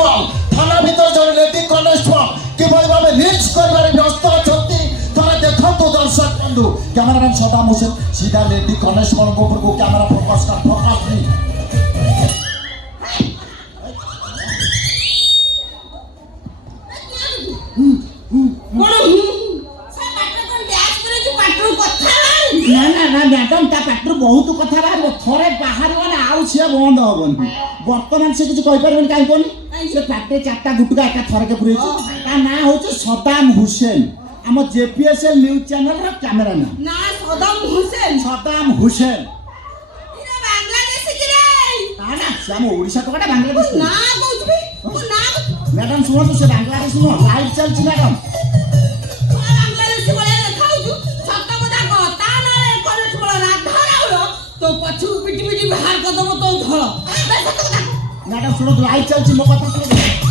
constable থানা ভিতর জনে লেডি কনস্টেবল কিভাবে ভাবে রিচ করবার ব্যস্ত অଛନ୍ତି তারা দেখন্তু দর্শক বন্ধু ক্যামেরাম্যান সদাম হোসেন সিধা লেডি কনস্টেবল উপরକୁ ক্যামেরা ফোকাস কর ফোকাস नहीं ना ना ना मैडम ता पाटर बहुत कथा बाहर थरे बाहर वाला आउ छिया बंद होबन वर्तमान से कुछ कहि परबन काई कोनी से पाटे चारटा गुटका एका थरे के पुरै ता ना होचे सदाम हुसैन हम जेपीएसएल न्यूज़ चैनल रा कैमरा ना सदाम हुसैन इरा बांग्लादेश की रे ना से हम ओडिसा तो कटा बांग्लादेश ना कहू ना मैडम सुनो तो से बांग्लादेश सुनो लाइव चल छी मैडम बांग्लादेश वाले खाऊ छत्ता बता को ता ना रे कॉलेज वाला राधा राउलो तो पछु पिटी पिटी बाहर कर दबो तो धळ मैडम सुनो तो लाइव चल छी मो कथा सुनो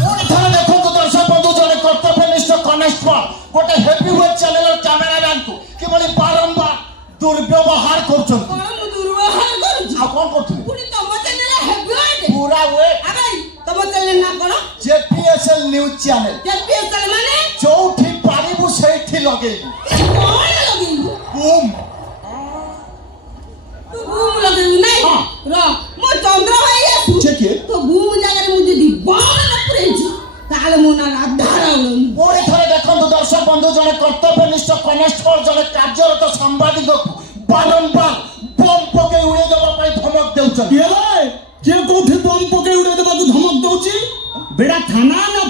ওরে ধরে দেখন্তু দর্শক বন্ধু জনে কর্তব্যনিষ্ঠ কনস্টেবল গোটে হেভিওয়েট চ্যানেলের ক্যামেরাম্যানକୁ কিভাবে বারংবার দুর্ব্যবহার করছেন কোন দুর্ব্যবহার করছ আর কোন করছেন পুরি তম চ্যানেল হেভিওয়েট পুরা ওয়েট আবে তম চ্যানেল না কোন জেপিএসএল নিউজ চ্যানেল জেপিএসএল মানে যোউঠি পারিবু সেইঠি লগেইবু কোন লগিবু বুম तू बूम लगेबू नहीं हां र मो चंद्र भाई आसु ठीक है तो बूम जगह रे मुझे दी बम न पुरेछ ताले मो ना राधा राउलो ওরে ধরে দেখন্তু দর্শক বন্ধু জনে কর্তব্যনিষ্ঠ কনস্টেবল জনে কার্যরত সাংবাদিকକୁ বারংবার বম পকে উড়ে দেবা পাই ধমক দেউছন के कोठे बम पके उड़े देबा धमक दउची बेड़ा थाना ना